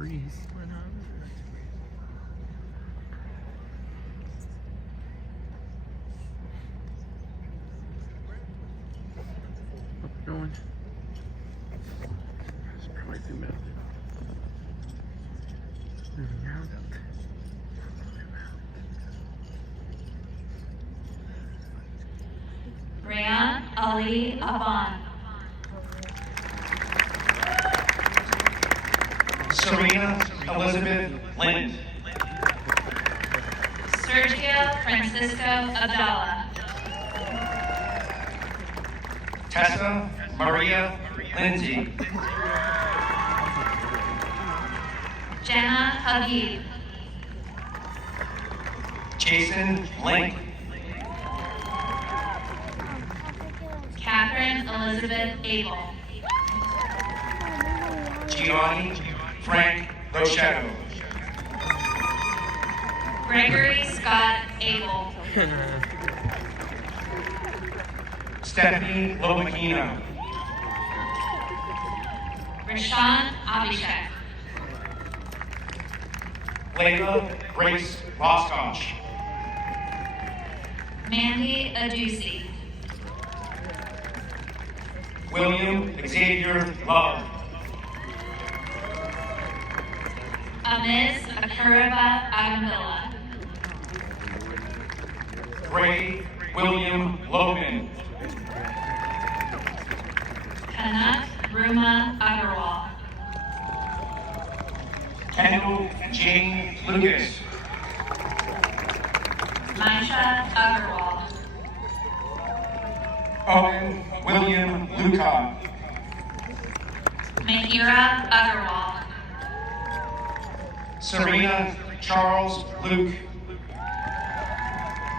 breeze. Up going. It's probably too melted. Rayan Ali Avan. Serena Elizabeth Lind. Sergio Francisco Abdallah. Tessa Maria Lindsay. Jenna Habib. Jason Link. Catherine Elizabeth Abel. Gianni Frank Rocheto. Gregory Scott Abel. Stephanie Lomacchino. Rashawn Abhishek. Layla Grace Boskosh. Mandy Adusi. William Xavier Love. Amiz Akuriba Agamilla. Gray William Logan. Kanak Ruma Agarwal. Kendall Jane Lucas. Maisha Agarwal. Owen William Luca. Mahira Agarwal. Serena Charles Luke.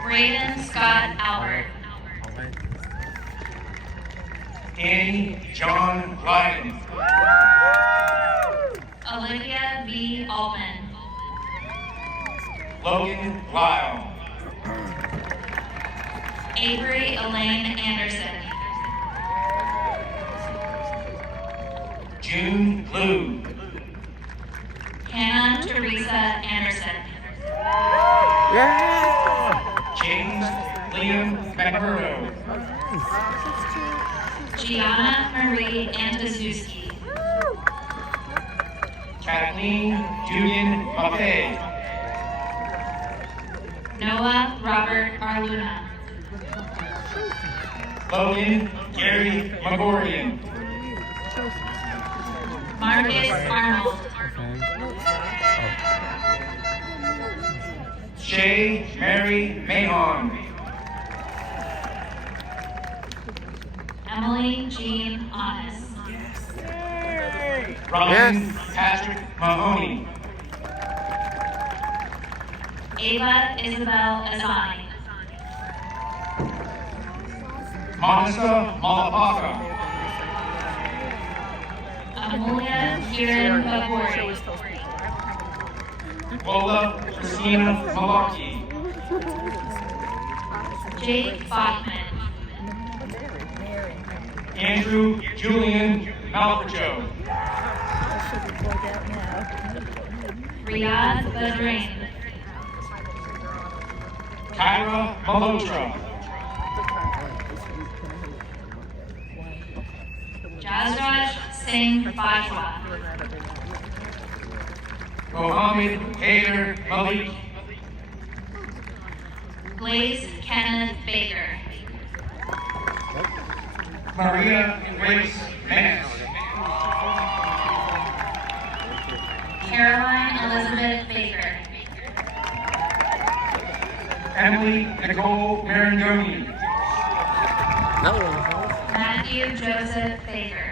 Braden Scott Albert. Annie John Lyden. Olivia V. Altman. Logan Lyle. Avery Elaine Anderson. June Liu. Hannah Teresa Anderson. James Liam McMurdo. Gianna Marie Antaszewski. Kathleen Dugan Maffei. Noah Robert Arluna. Logan Gary Magorian. Marcus Arnold. Shay Mary Mahon. Emily Jean Honest. Ryan Patrick Mahoney. Ava Isabel Azani. Monica Malapaka. Amulia Kiran Baburi. Lola Christina Malaki. Jake Bachman. Andrew Julian Malpacho. Riyadh Badrain. Kyra Malotra. Jazraj Singh Bajwa. Mohammed Hader Malik. Blaze Kenneth Baker. Maria Grace Mance. Caroline Elizabeth Baker. Emily Nicole Marangoni. Matthew Joseph Baker.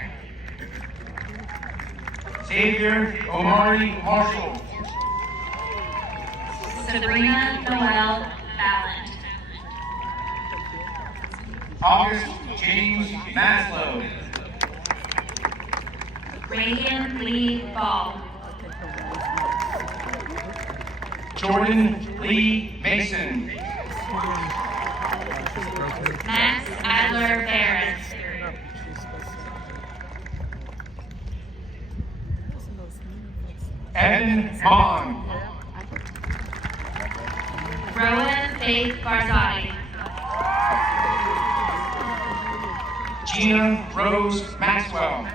Xavier Omari Marshall. Sabrina Noel Ballant. August James Maslow. Reagan Lee Ball. Jordan Lee Mason. Max Adler Barrett. Evan Mon. Rowan Faith Barzotti. Gina Rose Maxwell.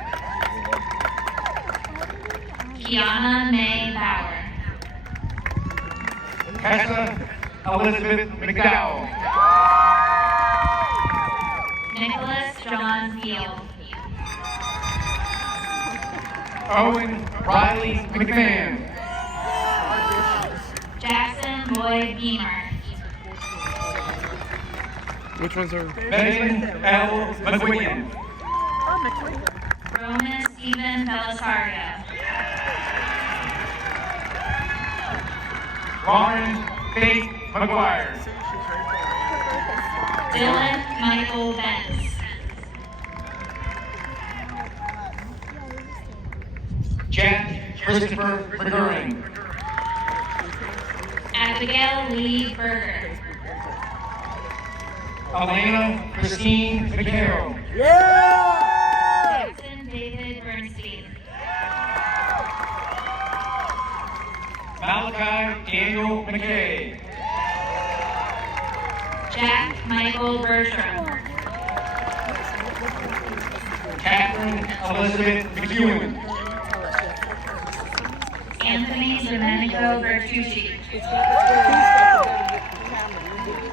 Kiana May Bauer. Tessa Elizabeth McDowell. Nicholas John Field. Owen Riley McMahon. Jackson Boyd Beamer. Which ones are? Megan L. McQueen. Roman Stephen Belisario. Lauren Faith McGuire. Dylan Michael Benz. Jack Christopher McGurran. Abigail Lee Berger. Elena Christine McCarroll. Jackson David Bernstein. Malachi Daniel McKay. Jack Michael Bertram. Catherine Elizabeth McEwen. Anthony Domenico Bertucci.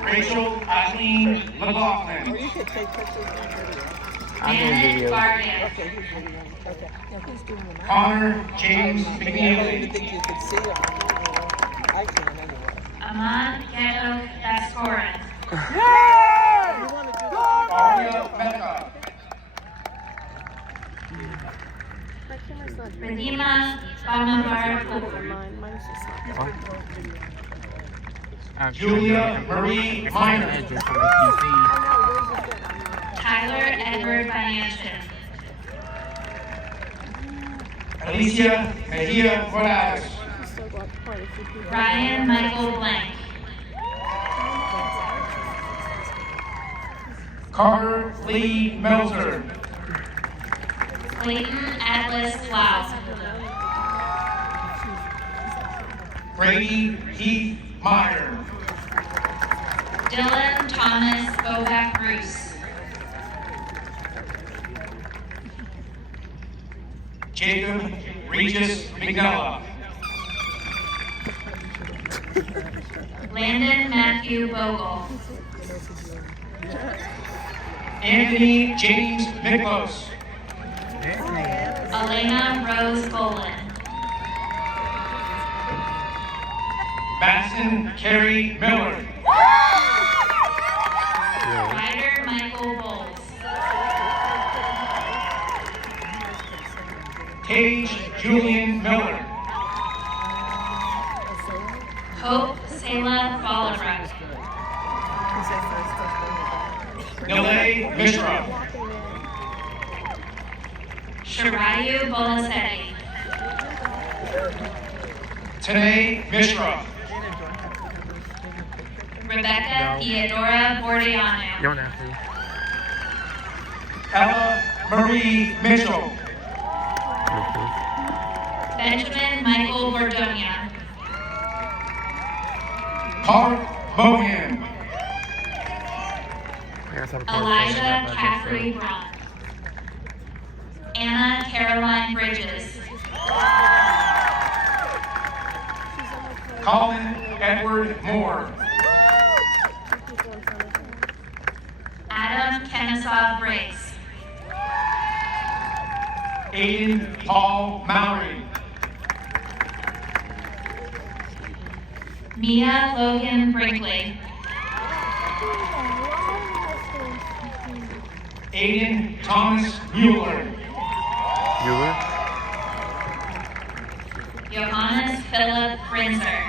Rachel Eileen McLaughlin. Janet Vargas. Connor James McNeely. Amon Keto Vascoran. Aria Mecca. Redima Bamabar. Julia Marie Minor. Tyler Edward Financial. Alicia Mejia Morales. Ryan Michael Blank. Carter Lee Melzer. Clayton Atlas Lau. Brady Heath Meyer. Dylan Thomas Bobak Bruce. Jacob Regis McNella. Landon Matthew Bogle. Anthony James Miklos. Elena Rose Bolin. Madison Carey Miller. Ryder Michael Bowles. Tage Julian Miller. Hope Selah Ballabrook. Nilay Mishra. Shirayu Bolasetti. Tanae Mishra. Rebecca Theodora Bordiano. You don't have to. Ella Marie Mitchell. Benjamin Michael Bordonia. Park Bohan. I guess have a Elijah Caffrey Braun. Anna Caroline Bridges. Colin Edward Moore. Adam Kennesaw Briggs. Aiden Paul Mowry. Mia Logan Brinkley. Aiden Thomas Mueller. Mueller? Johannes Philip Rinzer.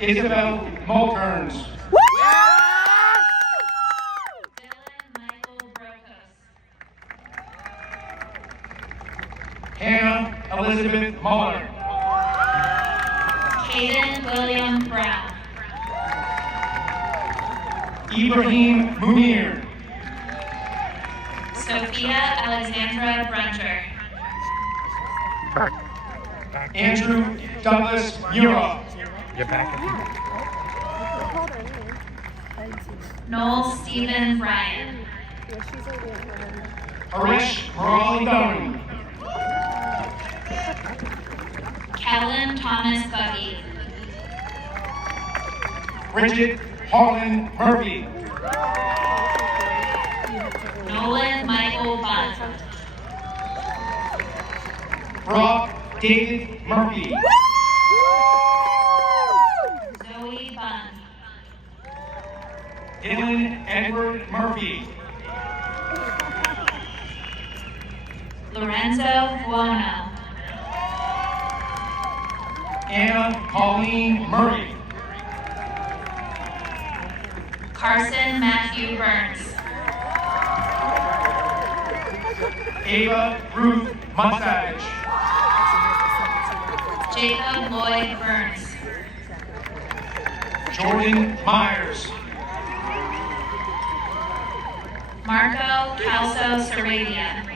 Isabel Mulkerns. Dylan Michael Brokos. Hannah Elizabeth Muller. Caden William Brown. Ibrahim Munir. Sophia Alexandra Bruncher. Back. Back. Andrew Douglas Mura. Get back. Hold her name. I didn't see that. Noel Stephen Bryan. Yeah, she's over there. Harish Murali Bowen. Kellen Thomas Buggy. Bridget Harlan Murphy. Nolan Michael Bunt. Brock David Murphy. Zoe Bunn. Dylan Edward Murphy. Lorenzo Buono. Anna Pauline Murray. Carson Matthew Burns. Ava Ruth Mustache. Jacob Lloyd Burns. Jordan Myers. Marco Calso Saradia.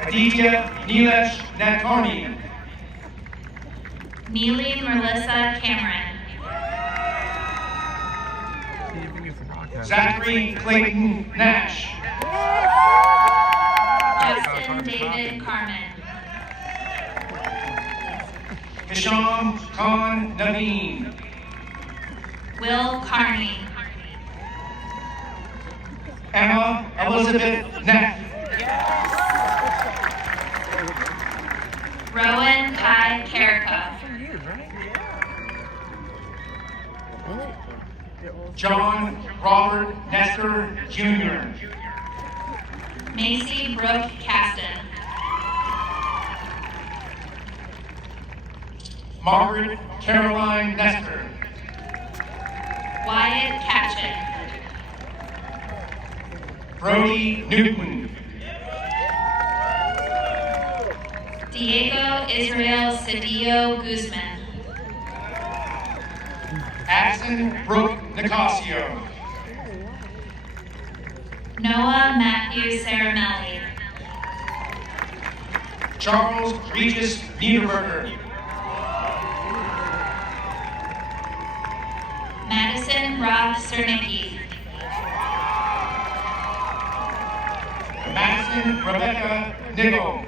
Aditya Nilesh Natarni. Neely Melissa Cameron. Zachary Clayton Nash. Justin David Carmen. Hisham Khan Naveen. Will Carney. Emma Elizabeth Neff. Rowan Kai Carrico. John Robert Nestor Jr. Macy Brooke Caston. Margaret Caroline Nestor. Wyatt Catchett. Brody Newton. Diego Israel Cedillo Guzman. Addison Brooke Nicasio. Noah Matthew Saramelli. Charles Regis Niederberger. Madison Roth Cernicki. Madison Rebecca Niggle.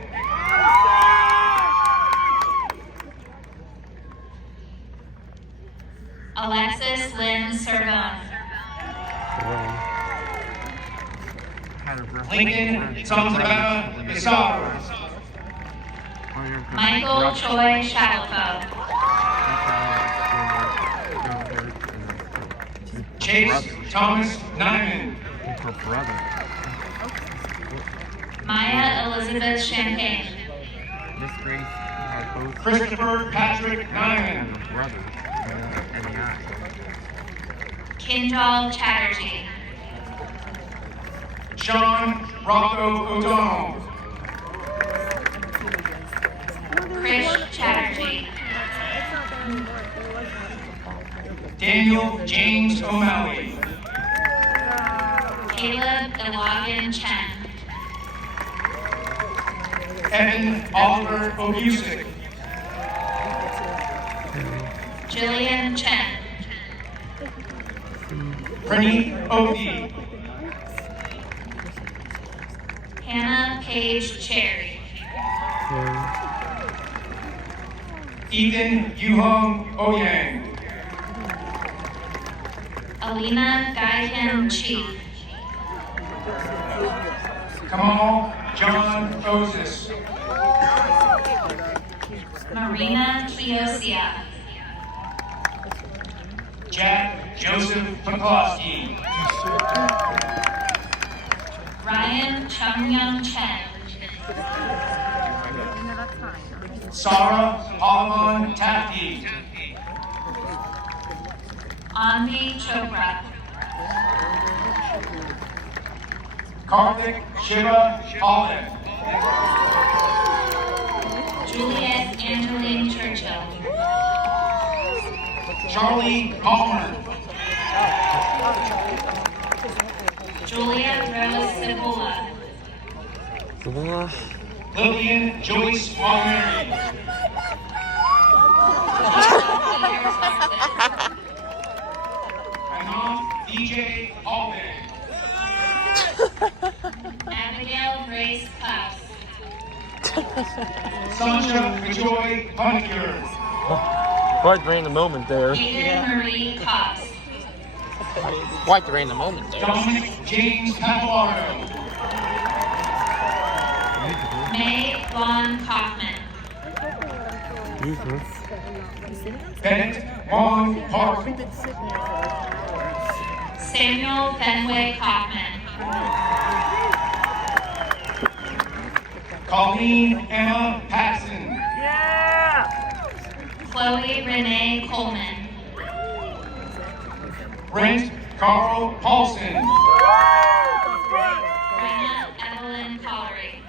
Alexis Lynn Servone. Lincoln Sanzabella Isar. Michael Choi Shalafo. Chase Thomas Nyman. Her brother. Maya Elizabeth Champagne. Miss Grace had both Christopher Patrick Nyman. her brothers and the eye. Kinjal Chatterjee. Sean Rocco O'Donnell. Krish Chatterjee. It's not there anymore. There was one. Daniel James O'Malley. Caleb Ilagan Chen. Evan Oliver Obusick. Jillian Chen. Praneet Obi. Hannah Paige Cherry. Ethan Yuhong Oyang. Alina Gaihan Chi. Kamal John Osis. Marina Kiosia. Jack Joseph McCloskey. Ryan Chungyoung Chen. Sarah Palamon Tafti. Anvi Chopra. Karthik Shiva Holland. Juliet Angeline Churchill. Charlie Palmer. Julia Rose Cibula. Lillian Joyce Palmieri. Anand DJ Alden. Abigail Grace Klaus. Sasha Joy Hunter. Quite during the moment there. Aiden Marie Cox. Quite during the moment there. Dominic James Pappalardo. May Vaughn Kaufman. Bennett Juan Park. Samuel Fenway Kaufman. Colleen Emma Paxson. Chloe Renee Coleman. Brent Carl Paulson. Brenna Evelyn Collery.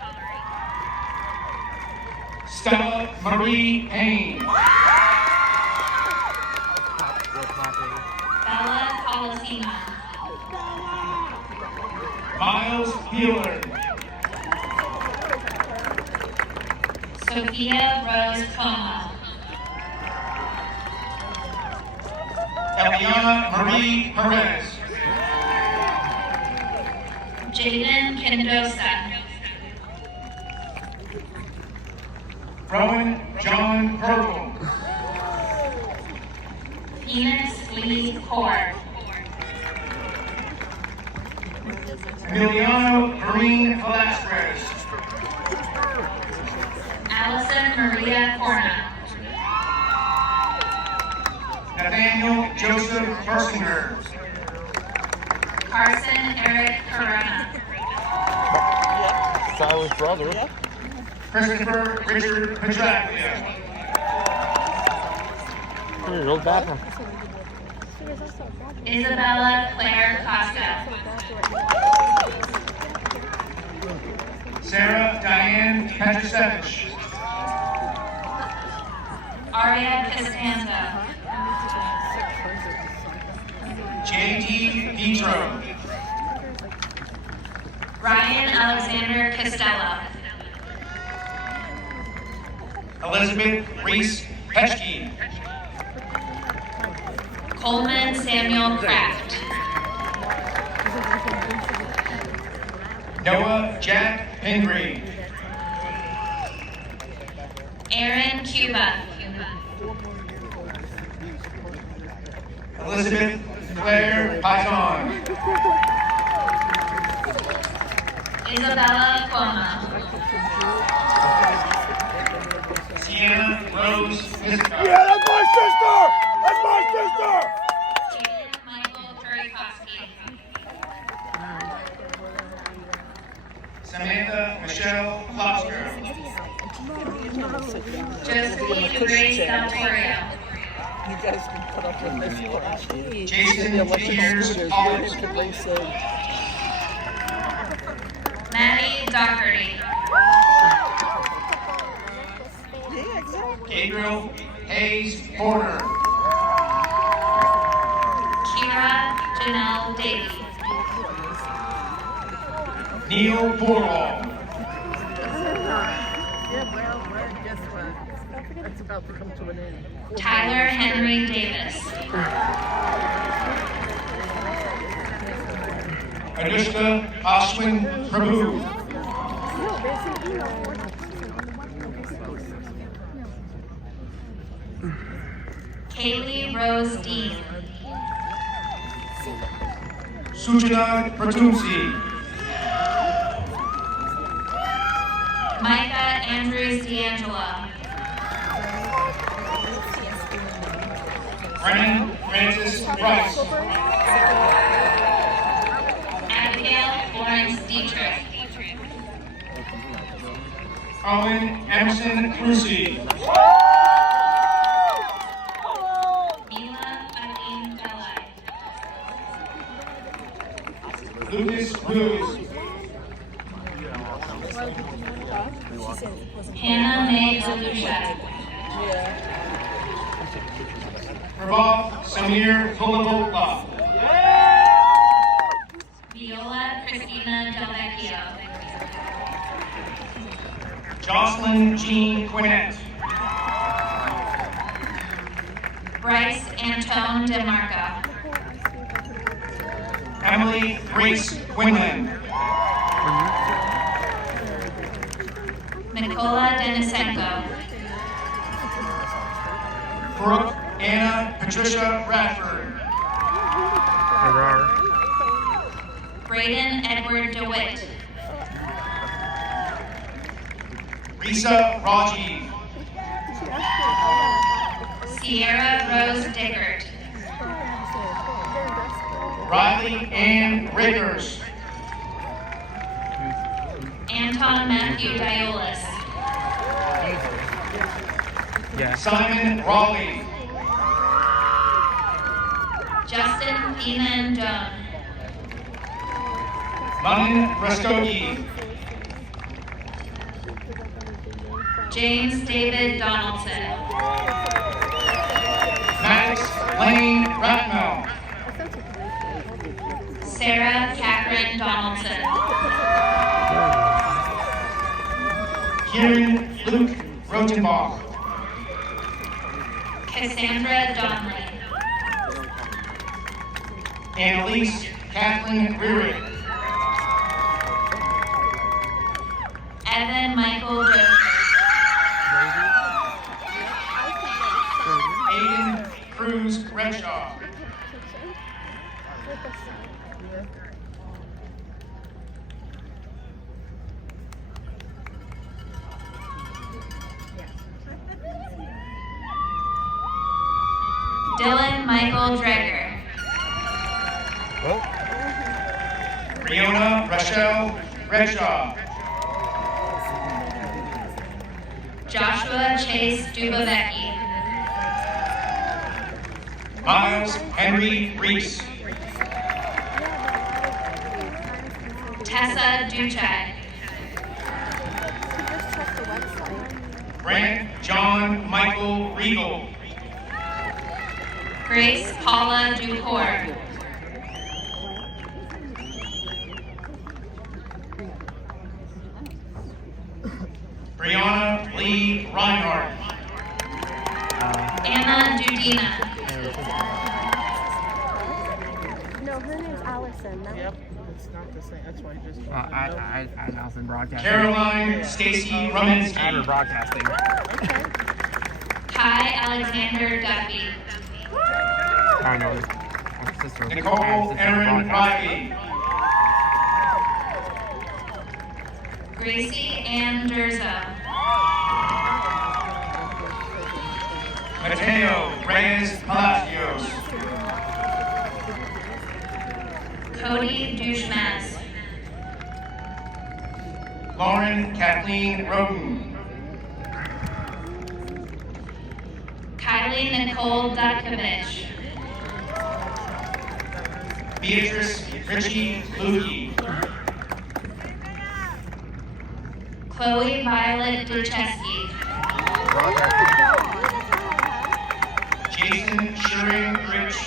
Stella Marie Payne. Bella Colosima. Miles Healer. Sophia Rose Como. Eliana Marie Perez. Jaden Kendosa. Rowan John Purple. Enos Lee Cord. Emiliano Marine Velasquez. Allison Maria Corna. Nathaniel Joseph Persinger. Carson Eric Corona. Silas' brother. Christopher Richard Petraglia. Here, go bathroom. Isabella Claire Costa. Sarah Diane Petrusevich. Aria Costanza. J.D. Petro. Ryan Alexander Costello. Elizabeth Reese Petchke. Coleman Samuel Kraft. Noah Jack Pingree. Aaron Cuba. Elizabeth Claire Paisan. Isabella Cuomo. Sienna Rose Pisca. That's my sister! That's my sister! Jaden Michael Kurikoski. Samantha Michelle Kloster. Josephine Grace Del Torrio. You guys can put up with this. Jason Peters Collins. Maddie Doherty. Gabriel Hayes Porter. Kira Janelle Davey. Neil Borwall. Guess what? It's about to come to an end. Tyler Henry Davis. Anushka Ashwin Prabhu. Kaylee Rose Dean. Sujana Pratumsi. Micah Andrews D'Angelo. Brennan Francis Price. Abigail Florence Dietrich. Owen Emerson Crucy. Mila Eileen Belli. Lucas Blues. Hannah Mae Belusha. Prabhat Samir Kulabotla. Viola Christina Del Vecchio. Jocelyn Jean Quinnett. Bryce Antone DeMarco. Emily Grace Quinlan. Nicola Denisenko. Brooke Anna Patricia Bradford. Braden Edward DeWitt. Risa Rajiv. Sierra Rose Dickert. Riley Ann Riggers. Anton Matthew Diolis. Yeah. Simon Raleigh. Justin Beeman Dunn. Manan Rastogi. James David Donaldson. Maddox Lane Ratnell. Sarah Catherine Donaldson. Kieran Luke Rotenbach. Cassandra Donnelly. Annalise Kathleen Rearick. Evan Michael Joseph. Aiden Cruz Renshaw. Dylan Michael Dreger. Riona Rochelle Renshaw. Joshua Chase Dubovecki. Miles Henry Reese. Tessa Duchai. Just check the website. Grant John Michael Regal. Grace Paula Ducour. Brianna Lee Reinhardt. Anna Dudina. No, her name's Allison. That's Yep, it's not the same. That's why I just. I announced in broadcasting. Caroline Stacy I had her Romansky. broadcasting. Kai Alexander Duffy. I know. My sister. Nicole my sister Erin broadcasting. Riley. Gracie Ann Durzo. Mateo Reyes Palacios. Cody Dushmaz. Lauren Kathleen Roden. Kylie Nicole Dutkovich. Beatrice Richie Lukey. Chloe Violet Duchesky. Jason Shearing Rich.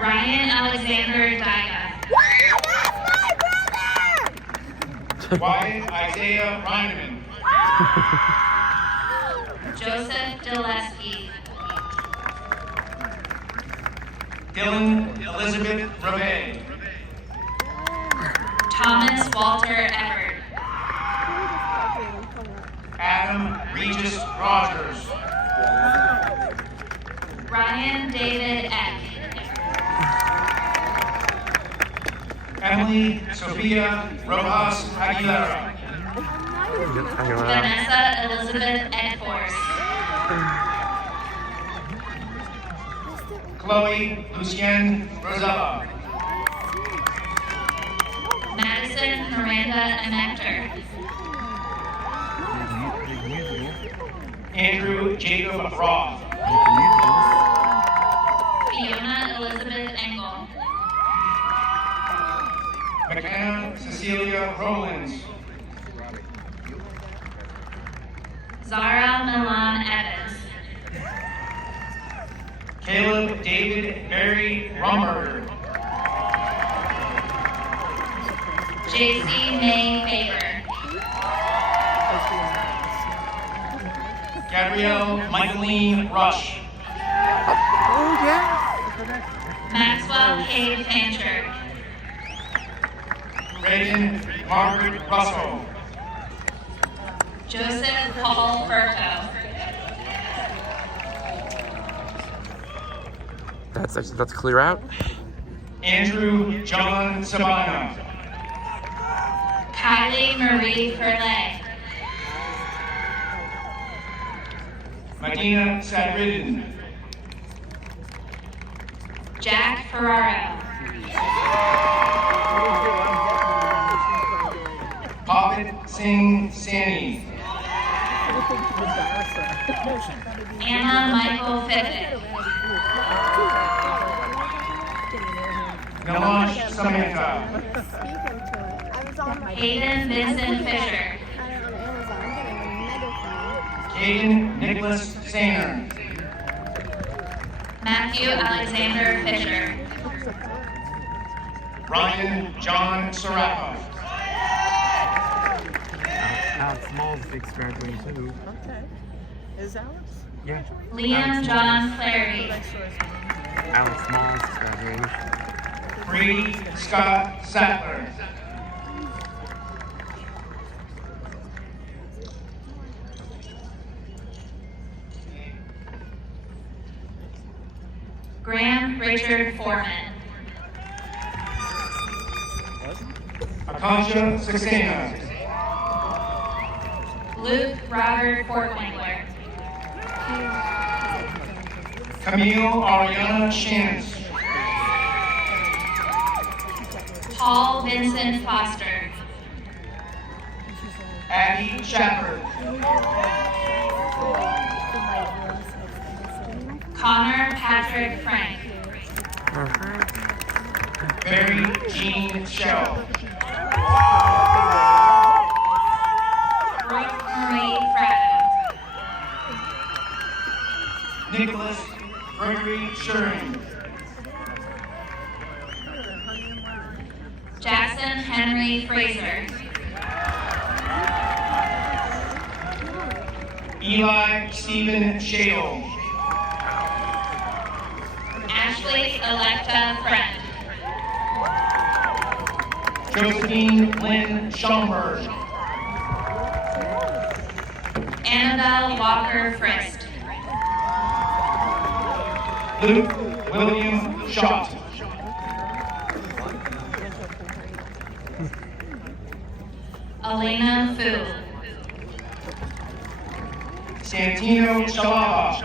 Ryan Alexander Dyga. Wyatt Isaiah Reineman. Joseph Dulesky. Dylan Elizabeth Reve. Thomas Walter Everett. Adam Regis Rogers. Ryan David Eck. Emily Sophia Rojas Aguilera. Vanessa Elizabeth Edforce. Chloe Lucienne Rosella. Madison Miranda Amector. Andrew Jacob Roth. Fiona Elizabeth Engel. McKenna Cecilia Rollins. Zara Milan Evans. Caleb David Barry Romberger. JC May Faber. Gabrielle Michaeline Rush. Oh, yes. Maxwell Cade Fancher. Reagan Margaret Russell. Joseph Paul Furto. That's actually about to clear out. Andrew John Sabana. Kylie Marie Furley. Medina Sadridden. Jack Ferraro. Pavan Singh Sani. Anna Michael Fithick. Namash Samantha. Speaking to it. I was on my Hayden Vincent Fisher. I don't know Amazon. I'm getting a mega phone. Caden Nicholas Sainer. Matthew Alexander Fisher. Ryan John Sarafa. Alex Smalls is graduating too. Okay. Is Alex? Yeah. Liam John Clary. Alex Smalls is graduating. Bree Scott Sattler. Graham Richard Foreman. Akansha Saxena. Luke Robert Fortwangler. Camille Ariana Shantz. Paul Vincent Foster. Abby Shepard. Connor Patrick Frank. Barry Jean Shell. Brooke Marie Fratto. Nicholas Gregory Shuring. Jackson Henry Fraser. Eli Stephen Shale. Ashley Electa Friend. Josephine Lynn Schomburg. Annabelle Walker Frist. Luke William Schott. Elena Fu. Santino Shalava.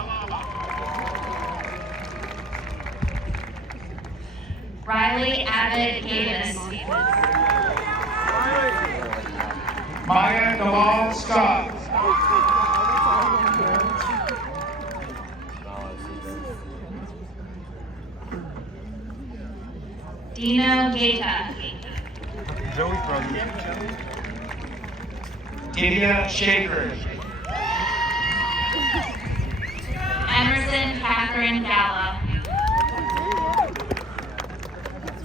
Riley Abbott Davis. Maya Deval Scott. Dino Gaeta. Joey's brother. Divya Shaker. Emerson Catherine Gallo.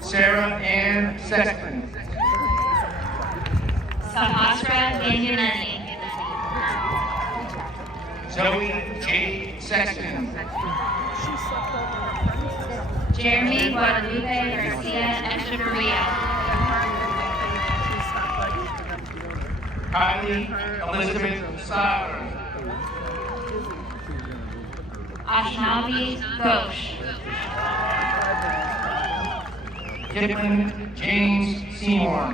Sarah Ann Sexton. Sahasra Ganganetti. Zoe J. Sexton. Jeremy Guadalupe Garcia Echeverria. Kylie Elizabeth Sauer. Ashnavi Ghosh. Kipling James Seymour.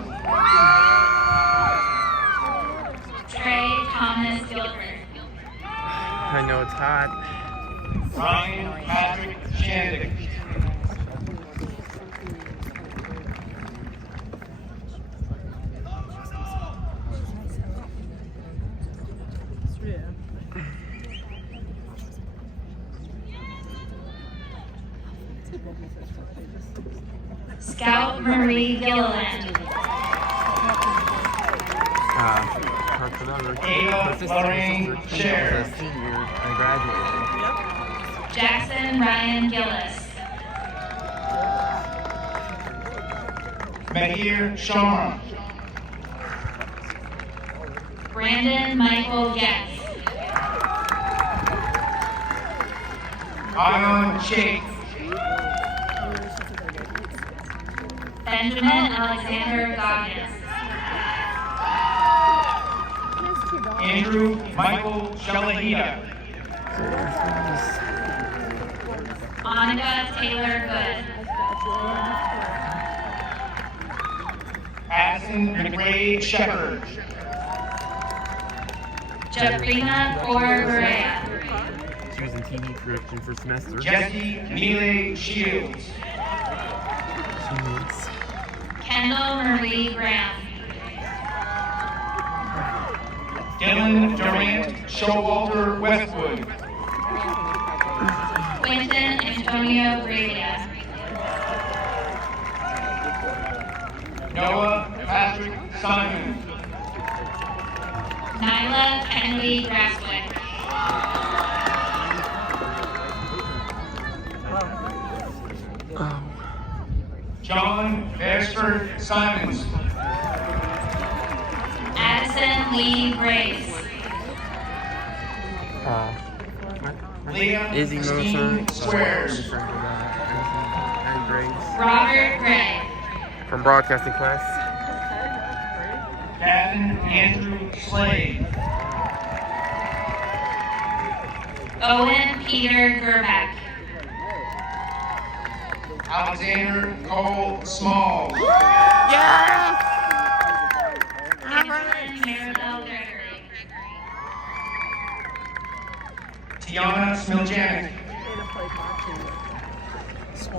Trey Thomas Gilbert. I know it's hot. Ryan Patrick Shandick. Scout Marie Gilliland. Her sister Lorraine was Scher. a senior and graduated. Jackson Ryan Gillis. Mahir Sharma. Brandon Michael Getz. Ion Sheikh. Benjamin Alexander Goggins. Andrew Michael Shalahida. Monica Taylor Good. Addison McRae Shepherd. Jabrina Correa. She was in TV production for semester. Jesse Mile Shields. She needs. Kendall Marie Graham. Dylan Durant Showalter Westwood. Quentin Antonio Grelia. Noah Patrick Simon. Nyla Kennedy Grasswick. John Beresford Simons. Addison Lee Grace. Leah Izzy Christine Moser. Squares. And Grace. Robert Gray. From broadcasting class. Gavin Andrew Slade. Owen Peter Gerbeck. Alexander Cole Small. Evelyn Maribel Gregory. Tiana Smiljanek.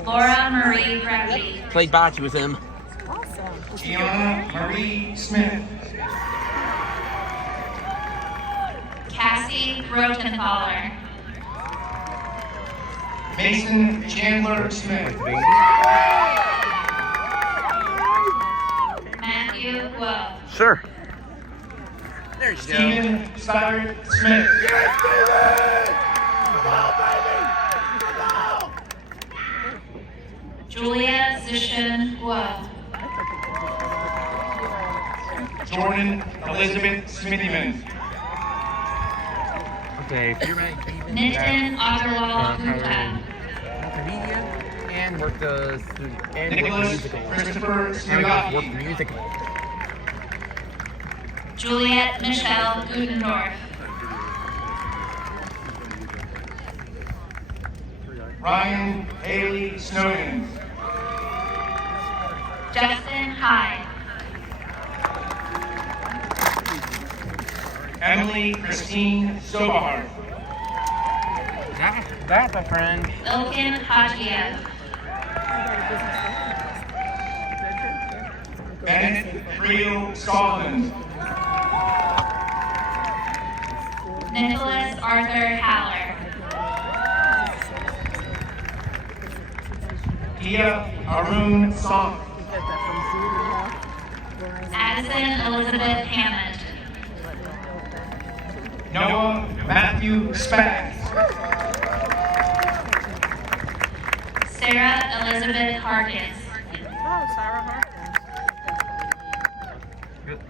Laura Marie Grepke. Played bocce with him. Awesome. Tiana Marie Smith. Cassie Rotenthaler. Mason Chandler Smith. Matthew Woe. Sure. There you go. Stephen Cyrus Smith. Julia Zishin Woe. Jordan Elizabeth Smithyman. Okay, if you're right, Nitin Agarwal Gupta. Multimedia and worked the Nicholas musical. Christopher And worked Smigaki. musical. Juliet Michelle Gutendorf. Ryan Haley Snowden. Justin Hyde. Emily Christine Sobahart. That's a friend. Ilkin Hajiev. Bennett Creel Solomon. Nicholas Arthur Haller. Pia Arun Song. Addison Elizabeth Hammond. Noah Matthew Spags. Sarah Elizabeth Harkins. Oh, Sarah Harkins.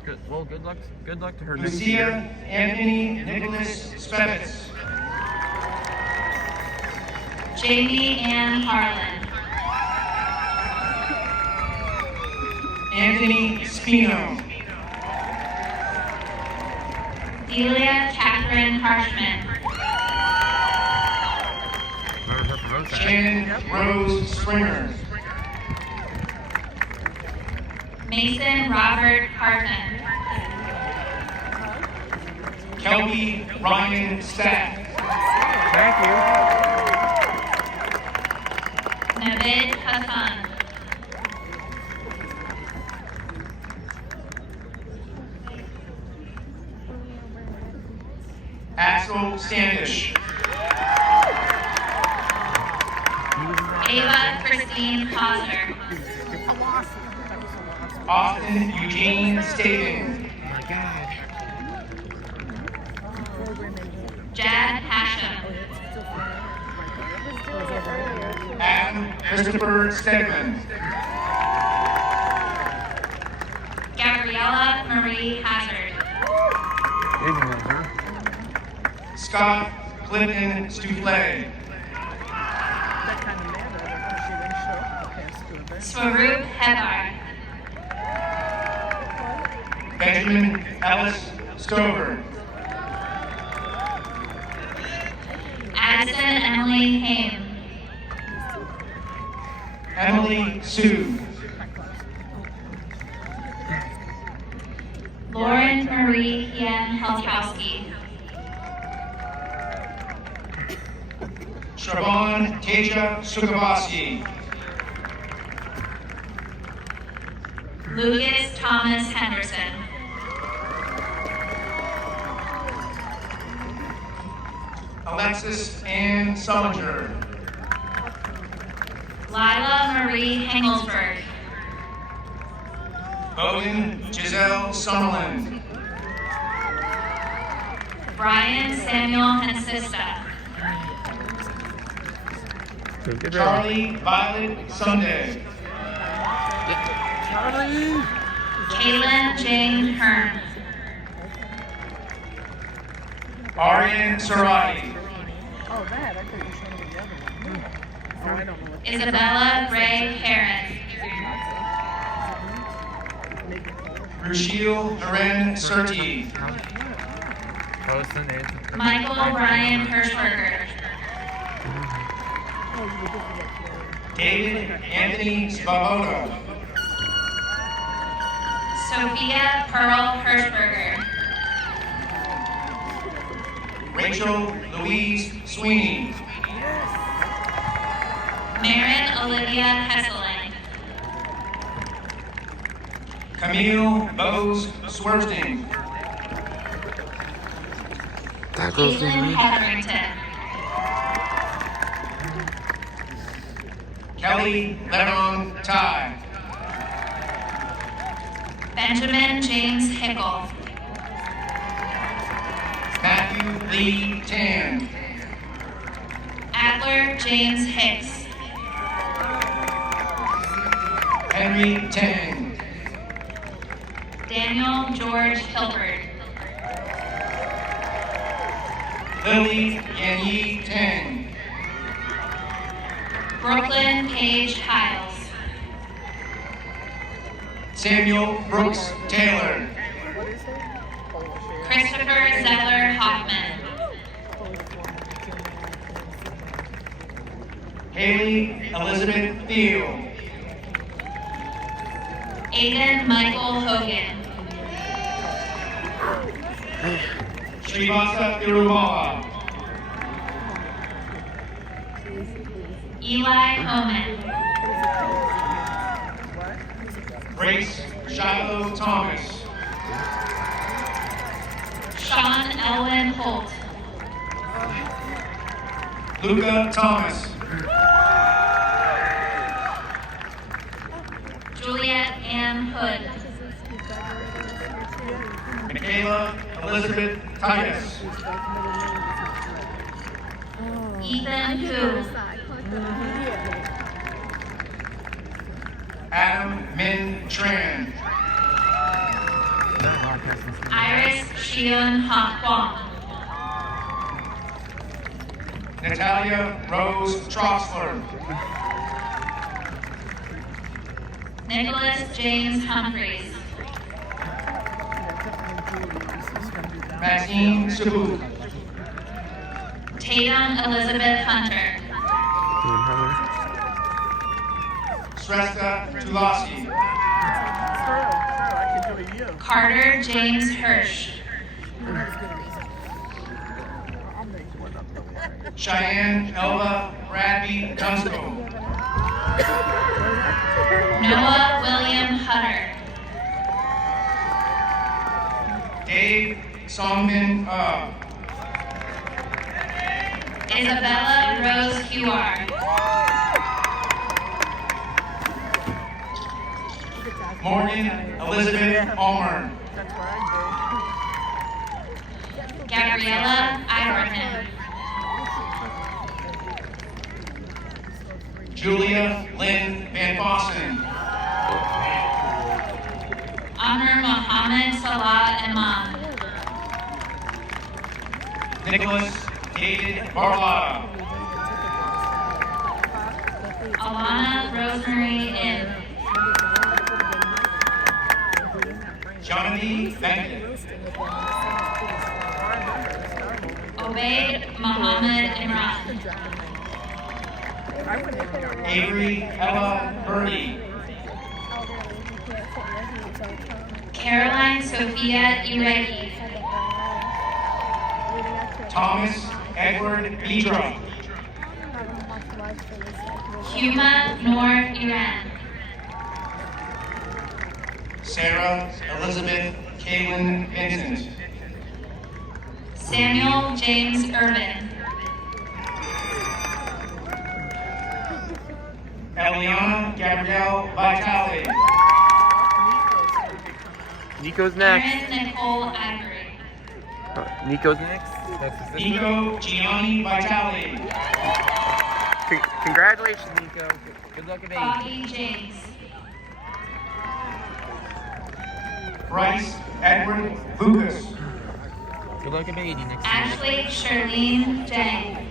Good. Well, good luck. Good luck to her. Lucia Anthony Nicholas Spevitz. Jamie Ann Harlan. Anthony Spino. Delia Catherine Harshman. Shannon Rose Springer. Mason Robert Hartman. Kelby Ryan Stack. Thank you. Navid Hassan. Axel Standish. Ava Christine Hauser. Austin Eugene Staven. Oh my God. Jad Hashem. Adam Christopher Stegman. Gabriella Marie Hazard. Isn't it, huh? Scott Clinton Stuflet. Swaroop Hebar. Benjamin Ellis Stover. Addison Emily Haim. Emily Sue. Lauren Marie Hien Helkowski. Shravan Teja Sukavaski. Lucas Thomas Henderson. Alexis Ann Sullinger. Lila Marie Hengelsberg. Bogan Giselle Summerlin. Brian Samuel Hensista. Good job. Charlie Violet Sunday. Charlie. Kaylin Jane Hearn. Aryan Sarati. Oh, that, I thought you were showing me the other one. Oh, I don't know what. Isabella Ray Heron. Rushil Naren Surti. What's the name? Michael Brian Hirschberger. David Anthony Svoboda. Sophia Pearl Hirschberger. Rachel Louise Sweeney. Marin Olivia Hesseling. Camille Bose Swersting. That goes to Caitlin me. Hetherington. Kelly Lennon Ty. Benjamin James Hickle. Matthew Lee Tan. Adler James Hicks. Henry Tang. Daniel George Hilbert. Lily Yanyi Tang. Brooklyn Paige Hiles. Samuel Brooks Taylor. Christopher Zeller Hoffman. Haley Elizabeth Thiel. Aiden Michael Hogan. Srivasa Thirumala. Eli Homan. Grace Shiloh Thomas. Sean Elwin Holt. Luca Thomas. Juliet Ann Hood. Michaela Elizabeth Titus. Ethan Hu. Adam Min Tran. Iris Shion Ha Kwong. Natalia Rose Troxler. Nicholas James Humphreys. Maxine Sabu. Tatum Elizabeth Hunter. Sresta Tulasi. I can do you. Carter James Hirsch. I'll make one up, don't worry. Cheyenne Elva Bradby Tunstall. Noah William Hutter. Dave Songmin Isabella Rose Huar. Morgan Elizabeth Ulmer. That's where I Gabriella Ibrahim. Julia Lynn Van Fossen. Amr Mohammed Salah Imam. Nicholas David Barlotta. Alana Rosemary In. Ivy Beckett. Obaid Muhammad Imran. Avery Ella Birdie. Caroline Sophia Iregi. Thomas Edward Bedra. Huma Noor Iran. Sarah Elizabeth Kaylin Vincent. Samuel James Irvin. Eliana Gabrielle Vitale. Nico's next. Erin Nicole Ivory. Nico's next. That's his sister. Nico Gianni Vitale. Congratulations, Nico. Good luck at 8. Bobby James. Bryce Edward Lucas. Good luck at 80 next year. Ashley Charlene Jang.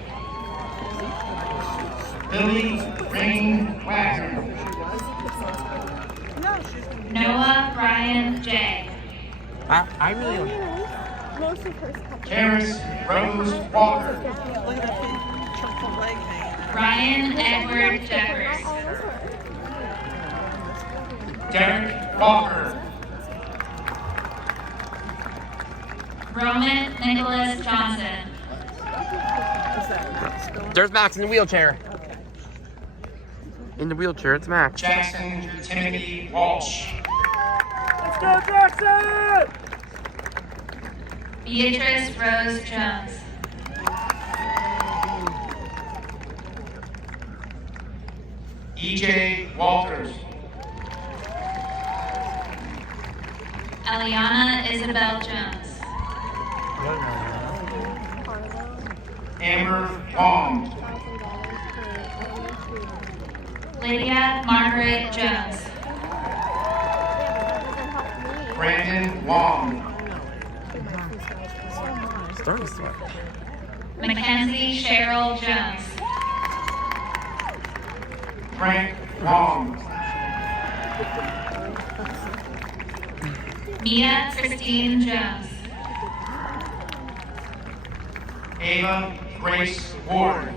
Lily Rain Wagner. Noah Brian J. I really don't. Most of her stuff. Karis Rose Walker. Look at that big chunk of leg hanging. Ryan Edward Jeffers. All of her. Derek Walker. Roman Nicholas Johnson. What's that? There's Max in the wheelchair. In the wheelchair, it's Max. Jackson Timothy Walsh. Let's go, Jackson! Beatrice Rose Jones. EJ Walters. Eliana Isabel Jones. Amber Wong. Lydia Margaret Jones. Brandon Wong. Starting sweat. Mackenzie Cheryl Jones. Frank Wong. Mia Christine Jones. Ava Grace Ward.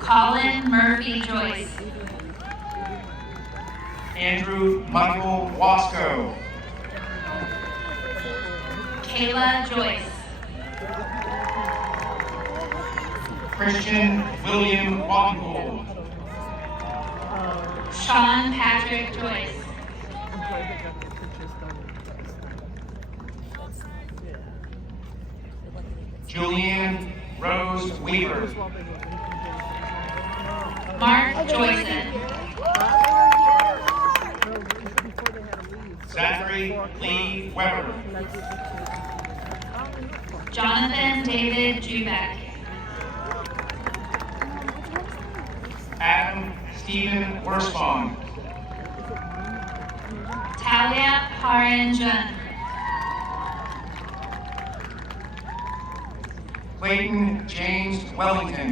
Colin Murphy Joyce. Andrew Michael Wasco. Kayla Joyce. Christian William Walkenpool. Sean Patrick Joyce. I'm glad they got the pictures done. Julianne Rose Weaver. Mark Joyson. Zachary Lee Weber. Jonathan David Jubeck. Adam Stephen Worsbaum. Talia Haranjun. Clayton James Wellington.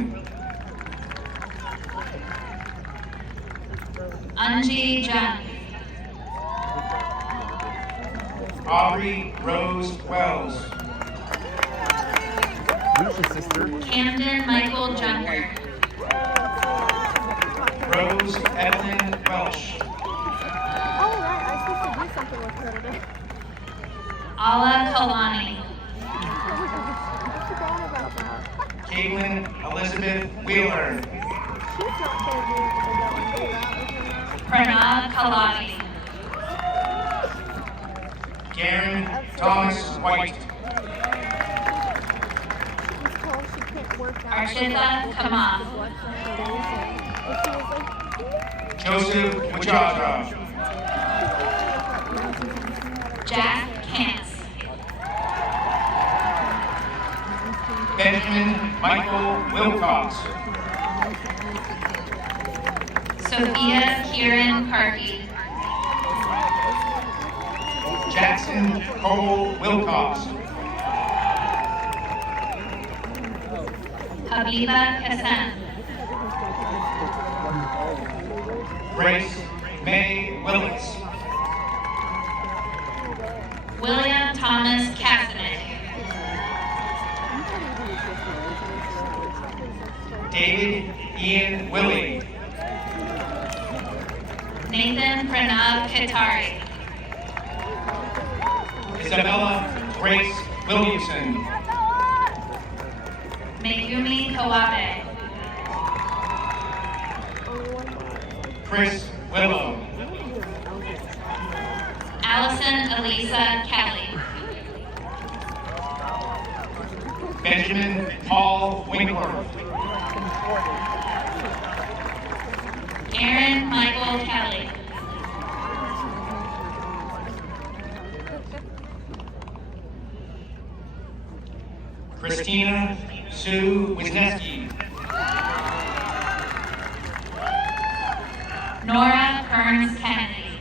Anji Jung. Aubrey Rose Wells. Lucia's sister. Camden Michael Junker. Rose Evelyn Welsh. Oh, right. I was supposed to do something with her today. Ala Kalani. I forgot about that. Caitlin Elizabeth Wheeler. She's not going to be able to go and do that with her. Pranav Kalani. Garen Thomas White. She's told she can't work out. Arshita Kamal. Joseph Wajadra. Jack Kantz. Benjamin Michael Wilcox. Sophia Kieran Parkey. Jackson Cole Wilcox. Habiba Kassan. Grace May Willits. Ian Willie. Nathan Pranav Katari. Isabella Grace Williamson. Megumi Kawabe. Chris Willow. Allison Elisa Kelly. Benjamin Paul Winkler. Aaron Michael Kelly. Christina Sue Wisniewski. Nora Kearns Kennedy.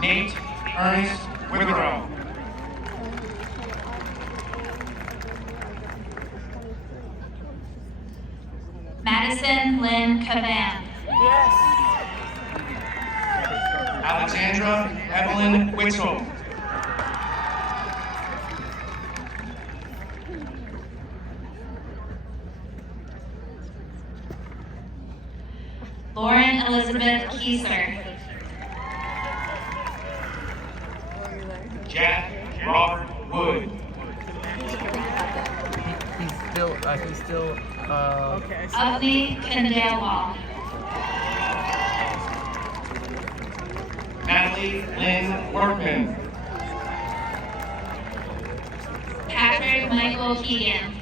Nate Ernest Withrow. Madison Lynn Cavan. Alexandra Evelyn Witzel. Lauren Elizabeth Kieser. Jack Robert Wood. He's still, Okay. Ugly Kandelwal. Natalie Lynn Workman. Patrick Michael Keegan.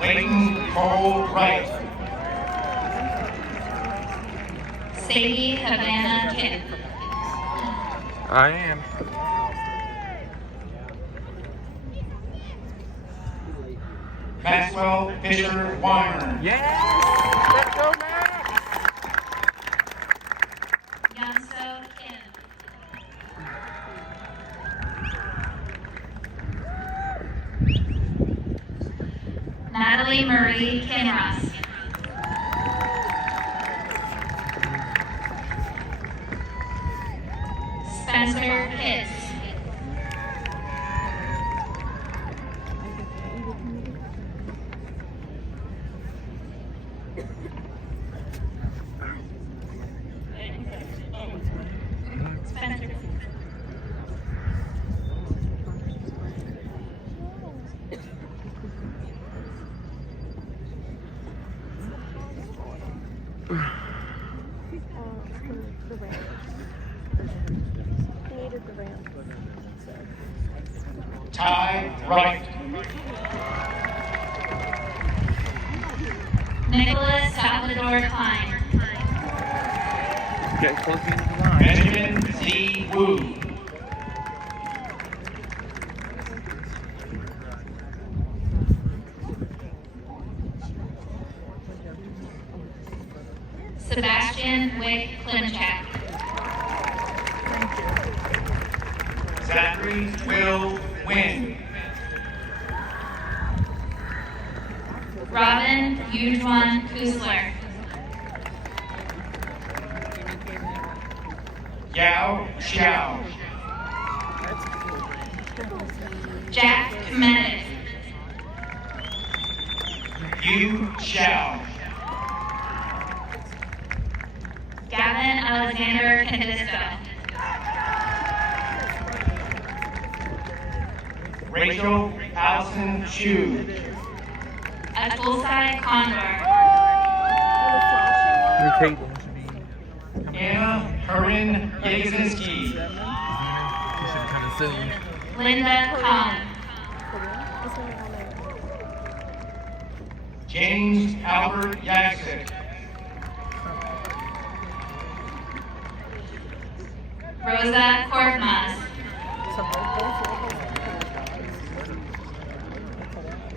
Leighton Cole Wright. Sadie Havana Kim. I am. Maxwell Fisher Weiner. Yes! Let's go, Max! Yunso Kim. Natalie Marie Kinross. Spencer Pitts. Spencer. The ramp. He needed the ramp. Ty Wright. Nicholas Salvador Klein. Getting close to the end of the line. Benjamin Z. Wu. Sebastian Wick Klimchak. Zachary Will Wynn. Robin Yujuan Kusler. Yao Xiao. Jack Kmetic. Yu Xiao. Gavin Alexander Candisco. Rachel Allison Chu. Atulsai Condor. Your table should be Anna Corinne Yazinski. should be coming soon. Linda Kong. James Albert Yaksik. Rosa Korkmaz.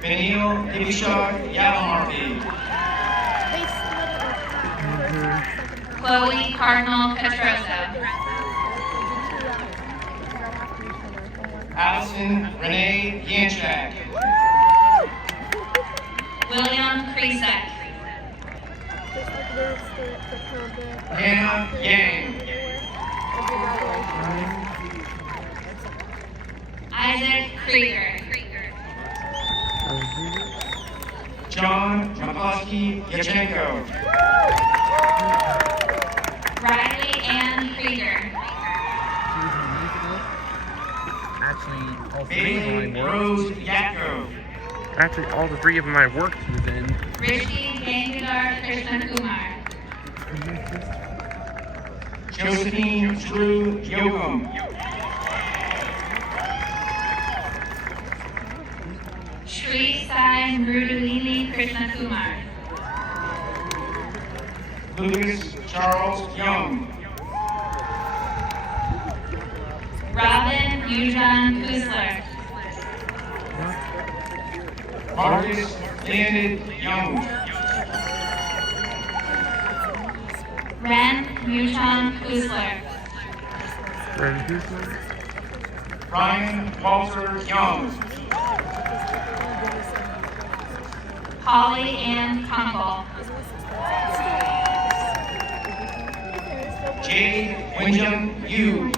Benil Ibishar Yalamarthi. Chloe Cardinal Catrosa. Allison Renee Yanchak. William Kresek. Hannah Yang. Isaac Krieger. John McCluskey Yachenko. Riley Ann Krieger. Actually, all three Bailey of mine worked. Rose Yatko. Actually, all the three of them I worked within. Rishi Gangadhar Krishna Kumar. Josephine Drew Yoakum. Shri Sai Mrudulini Krishna Kumar. Lucas Charles Young. Robin Yujan Kusler. Marcus Landon Young. Ren Yuchan Kusler. Brian Walter Young. Holly Ann Kunkel. Jade Wyndham Yu.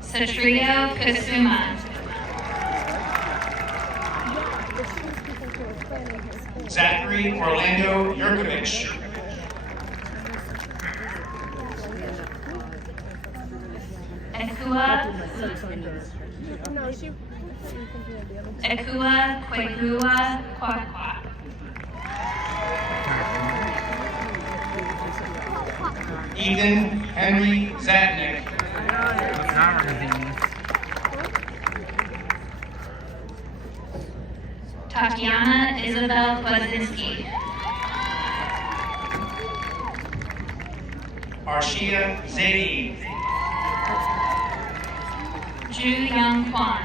Satrio Kasuma. Zachary Orlando Yurkovich. Ekua No, she. Ekua Kwegua Kwakwa. Ethan Henry Zatnick. What's our disease? Tatiana Isabel Kwasinski. Arshia Zaidi. Ju Young Kwan.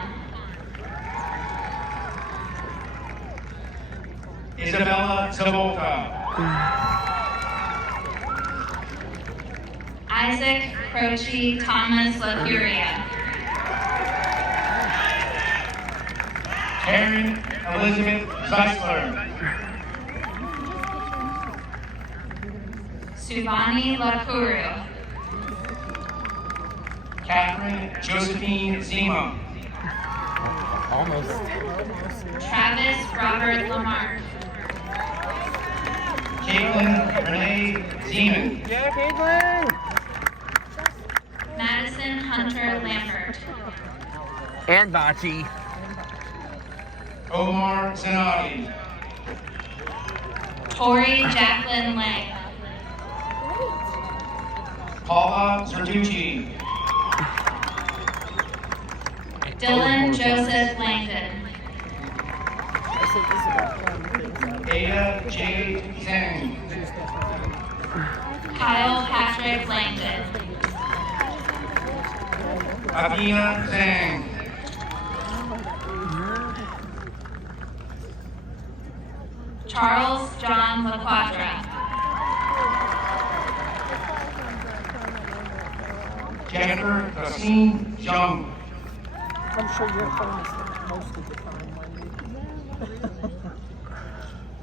Isabella Zavolta. Isaac Croce Thomas LaCuria. Karen Elizabeth Zeisler. Suvani Lakuru. Catherine Josephine Zima. Almost. Travis Robert Lamar. Caitlin Renee Zeman. Madison Hunter Lambert. And Bachi. Omar Zanati. Tori Jacqueline Lang. Paula Zerducci. Dylan Joseph Langdon. Ada J. Zhang. Kyle Patrick Langdon. Afina Zhang. Charles John LaQuadra. Jennifer Christine Jung. I'm sure your phone is most of the time, Wendy.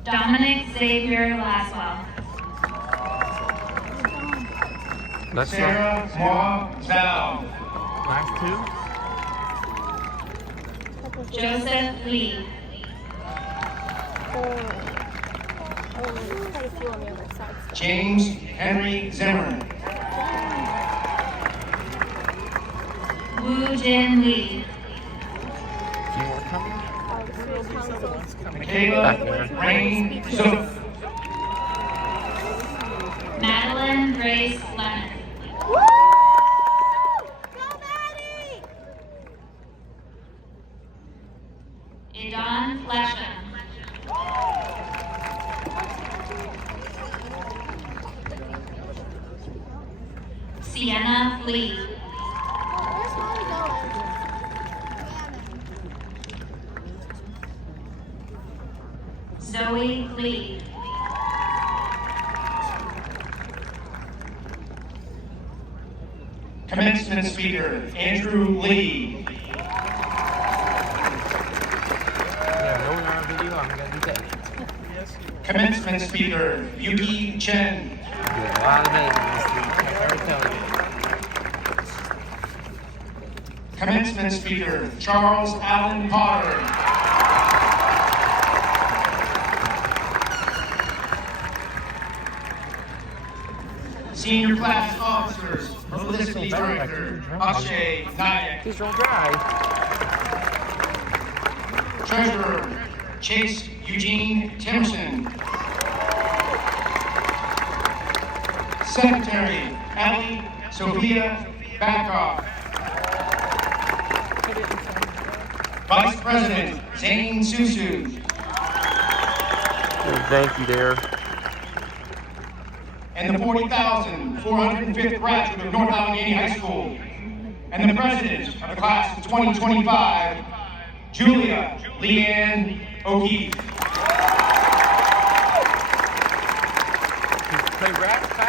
Dominic Xavier Laswell. That's Sarah Moa Zhao. last two. Joseph Lee. Quite a few on the other side. James Henry Zimmer. Woo Jin Lee. Few more coming. Michaela Rain Zook. Madeline Grace Lemon. Woo! Go Maddie! Idon Flesham. Sienna Lee. Where's Molly going? Zoe Lee. Commencement speaker Andrew Lee. Yeah, no one on our video. I'm gonna do that. Commencement speaker Yuki Chen. Do a lot of editing this week. I already tell you. Commencement speaker, Charles Allen Potter. Senior class officers, publicity director, Akshay Nayak. Just don't drive. Treasurer, Chase Eugene Timerson. Secretary, Ali Sophia Babcock. Vice President, Zane Susu. Thank you, there. And the 40,405th graduate of North Allegheny High School. And the president of the class of 2025, Julia Leanne O'Keefe. Play rap.